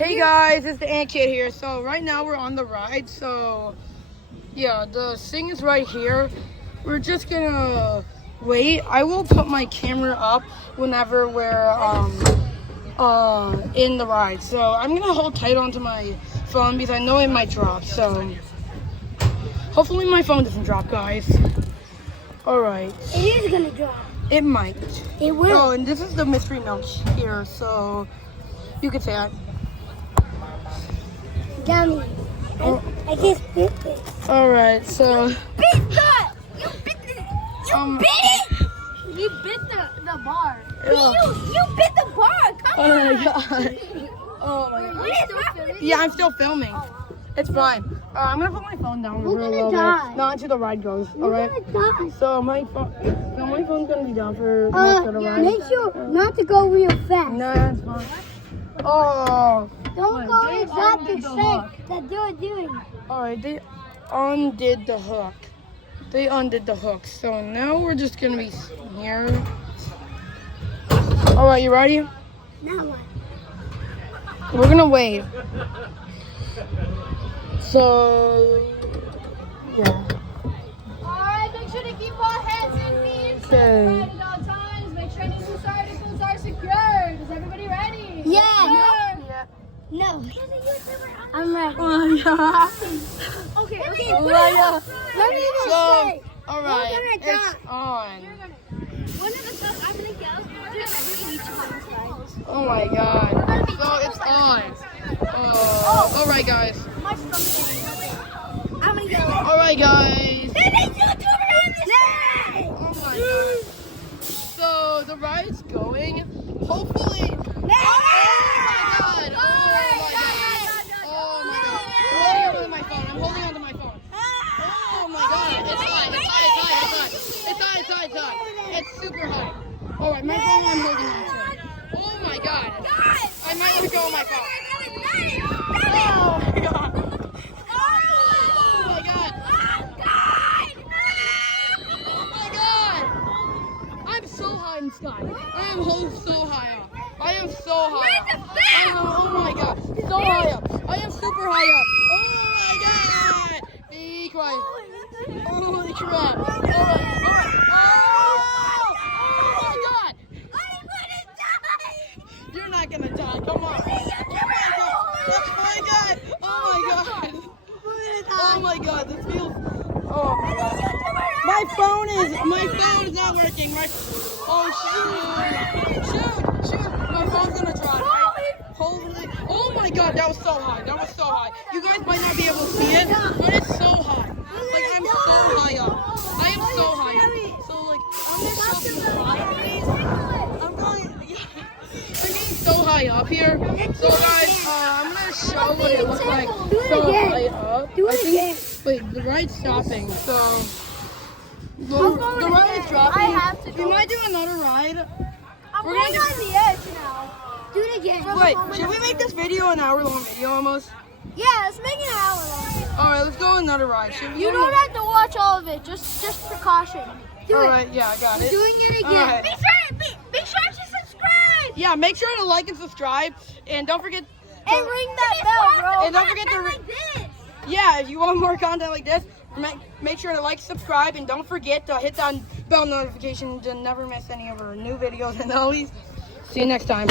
Hey guys, it's the Ant Kid here. So right now we're on the ride. So yeah, the thing is right here. We're just gonna wait. I will put my camera up whenever we're in the ride. So I'm gonna hold tight onto my phone because I know it might drop. So hopefully my phone doesn't drop, guys. All right. It is gonna drop. It might. It will. Oh, and this is the mystery milk here. So you could say that. Dummy. I just bit it. Alright, so Bit that! You bit it! You bit it! You bit the bar. Yeah. You bit the bar! Come Oh on! my god. Oh my god. What is wrong with Yeah, I'm still filming. It's fine. I'm gonna put my phone down We're for a gonna little die. bit. Not until the ride goes. You're Alright. gonna die. So my phone's gonna be down for most of the ride. Make sure not to go real fast. Nah, it's fine. Oh. Don't Wait, go they exactly undid the same hook. that you're doing. Alright, they undid the hook. They undid the hook. So now we're just gonna be here. Alright, you ready? Now what? We're gonna wait. So yeah. Alright, make sure to keep our hands and feet Okay. at all times. Make sure any loose articles are secured. Is everybody ready? Yeah. Yeah. No. I'm ready. Oh yeah. Okay. Oh my god. Let me just So, say. alright, We're gonna it's on. One of the stuff I'm gonna go. Oh my god. So it's on. Alright guys. I'm gonna go. Alright guys. There's a YouTuber on the side. Oh my god. So the ride's going. Hopefully. Oh my god. Oh my god. I'm holding onto my phone. I'm holding onto my phone. Oh my god. It's high. It's high. It's high. It's high. It's high. It's high. It's super high. Alright, my phone I'm holding onto. Oh my god. I might let go of my phone. Oh my god. Oh my god. Oh my god. I'm so high in the sky. I am so high up. I am so high up. Oh my god. So high up. I am super high up. Oh my god. Be quiet. Holy crap. Alright. Oh my god. You're not gonna die. Come on. Oh my god. Oh my god. Oh my god. This feels. Oh my god. My phone is not working. Shoot. My phone's gonna drop. Holy. Oh my god. That was so high. You guys might not be able to see it, but it's so high. Like I'm so high up. I am so high up. So like I'm gonna show you. I'm getting so high up here. So guys, I'm gonna show what it looks like. So high up. Do it I think- again. Wait, the ride's stopping. So the ride is dropping. I have to We might do another ride. I'm We're going gonna on the edge now. Do it again. Wait, should we make this video an hour-long video almost? Yeah, let's make it an hour long. All right, let's go another ride. Should we? You don't have to watch all of it. Just precaution. Do All it. right, yeah, I got it. Doing it again. All right. Be sure to subscribe Yeah, make sure to like and subscribe, and don't forget. and ring that bell, bro. And don't forget to. Yeah, if you want more content like this, make sure to like, subscribe, and don't forget to hit that bell notification to never miss any of our new videos. And always see you next time.